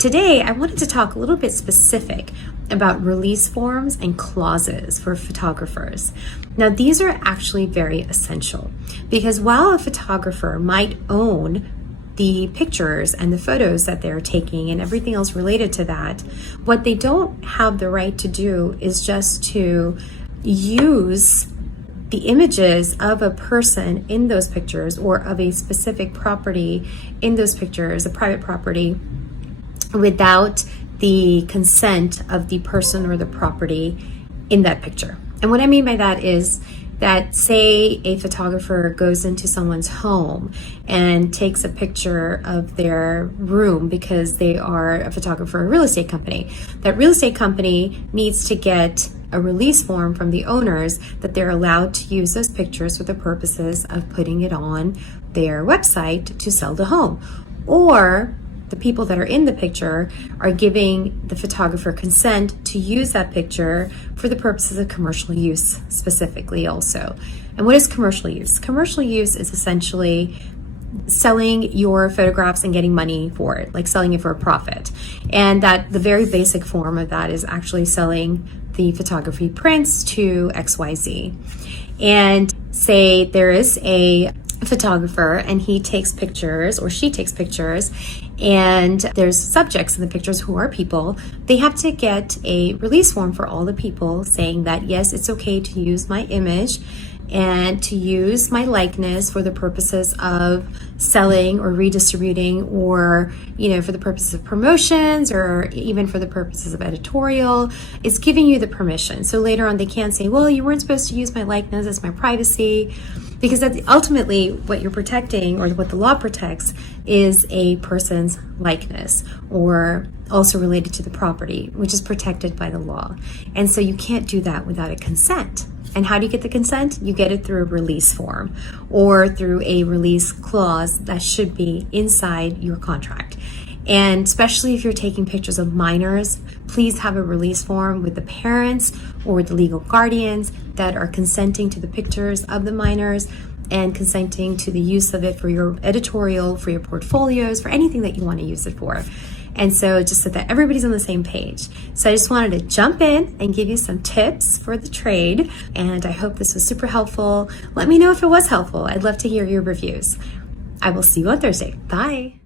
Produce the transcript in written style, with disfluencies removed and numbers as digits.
Today, I wanted to talk a little bit specific about release forms and clauses for photographers. Now, these are actually very essential because while a photographer might own the pictures and the photos that they're taking and everything else related to that, what they don't have the right to do is just to use the images of a person in those pictures or of a specific property in those pictures, a private property, without the consent of the person or the property in that picture. And what I mean by that is that, say a photographer goes into someone's home and takes a picture of their room because they are a photographer, a real estate company. That real estate company needs to get a release form from the owners that they're allowed to use those pictures for the purposes of putting it on their website to sell the home. Or the people that are in the picture are giving the photographer consent to use that picture for the purposes of commercial use specifically also. And what is commercial use? Commercial use is essentially selling your photographs and getting money for it, like selling it for a profit. And that the very basic form of that is actually selling the photography prints to XYZ. And say there is a photographer and he takes pictures or she takes pictures and there's subjects in the pictures who are people, they have to get a release form for all the people saying that yes, it's okay to use my image and to use my likeness for the purposes of selling or redistributing or, for the purposes of promotions or even for the purposes of editorial. It's giving you the permission. So later on they can't say, well, you weren't supposed to use my likeness, it's my privacy, because that's ultimately what you're protecting or what the law protects is a person's likeness or also related to the property, which is protected by the law. And so you can't do that without a consent. And how do you get the consent? You get it through a release form or through a release clause that should be inside your contract. And especially if you're taking pictures of minors, please have a release form with the parents or the legal guardians that are consenting to the pictures of the minors and consenting to the use of it for your editorial, for your portfolios, for anything that you want to use it for. And so just so that everybody's on the same page. So I just wanted to jump in and give you some tips for the trade. And I hope this was super helpful. Let me know if it was helpful. I'd love to hear your reviews. I will see you on Thursday. Bye.